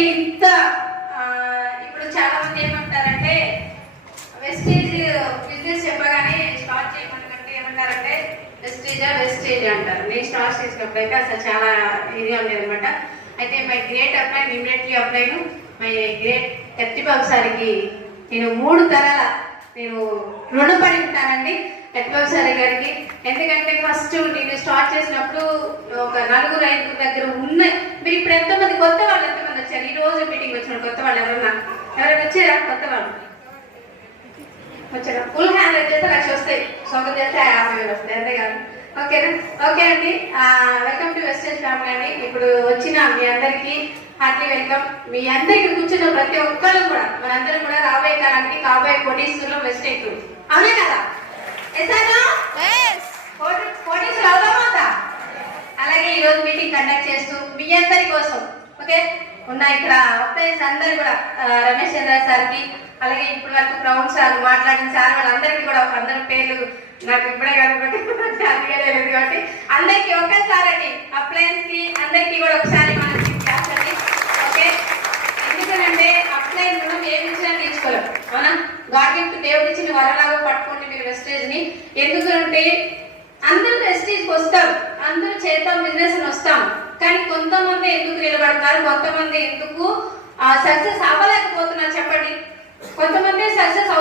ఇంత ఇప్పుడు చాలా మంది ఏమంటారంటే వెస్టేజ్ బిజినెస్ చెప్పగానే స్టార్ట్ చేయమంటే ఏమంటారంటే వెస్టేజ్ అంటారు. నేను స్టార్ట్ చేసినప్పుడైతే అసలు చాలా ఇది ఉండేది అనమాట. అయితే my great applying immediately applying my great Kattibabu సార్కి నేను 3 తరాల నేను రుణపడి ఉంటానండి కత్తిబాబు సార్ గారికి. ఎందుకంటే ఫస్ట్ నేను స్టార్ట్ చేసినప్పుడు ఒక 4-5 దగ్గర ఉన్నాయి. మీరు ఇప్పుడు ఎంతమంది కొత్త వాళ్ళు ఎంతమంది వచ్చారు? ఈ రోజు మీటింగ్ వచ్చిన కొత్త వాళ్ళు ఎవరైనా వచ్చారా? కొత్త వాళ్ళు వచ్చారా? ఫుల్ హ్యాండ్ వచ్చేస్తే 1,00,000 వస్తాయి, సొంత చేస్తే 50,000 వస్తాయి, అంతే కాదు. ఓకేనా? ఓకే అండి, వెల్కమ్ టు వెస్టేజ్ ఫ్యామిలీ అండి. ఇప్పుడు వచ్చిన మీ అందరికీ హార్ట్లీ వెల్కమ్. మీ అందరికి కూర్చున్న ప్రతి ఒక్కరు కూడా మనందరం కూడా రాబోయే కాలానికి కాబోయే కోటీశ్వరులు వెస్టేజ్, అవునే కదా? కోటీశ్వరులు అవుతామా? అలాగే ఈ రోజు మీటింగ్ కండక్ట్ చేస్తూ మీ అందరి కోసం ఓకే ఉన్న ఇక్కడ అప్లైన్స్ అందరు కూడా రమేష్ చంద్ర సార్కి, అలాగే ఇప్పటి వరకు ప్రౌన్ సార్ మాట్లాడిన సార్ వాళ్ళందరికీ కూడా అందరి పేర్లు నాకు ఇప్పుడే కాబట్టి కాబట్టి అందరికి ఒక్కసారి అండి అప్లైన్స్ కి అందరికీ కూడా ఒకసారి మనం చేస్తాండి. ఓకే, ఎందుకంటే అప్లైన్ మనం ఏమి ఇచ్చినా తీసుకోలేం, అవునా? గాడ్ గిఫ్ట్ దేవుడు ఇచ్చిన వరలాగా పట్టుకోండి మీరు వెస్టేజ్ ని. ఎందుకంటే అందరూ వెస్టేజ్కి వస్తాం, అందరూ చేద్దాం బిజినెస్ అని వస్తాం, కానీ కొంతమంది ఎందుకు నిలబడతారు, కొంతమంది ఎందుకు సక్సెస్ అవ్వలేకపోతున్నారు చెప్పండి. కొంతమంది సక్సెస్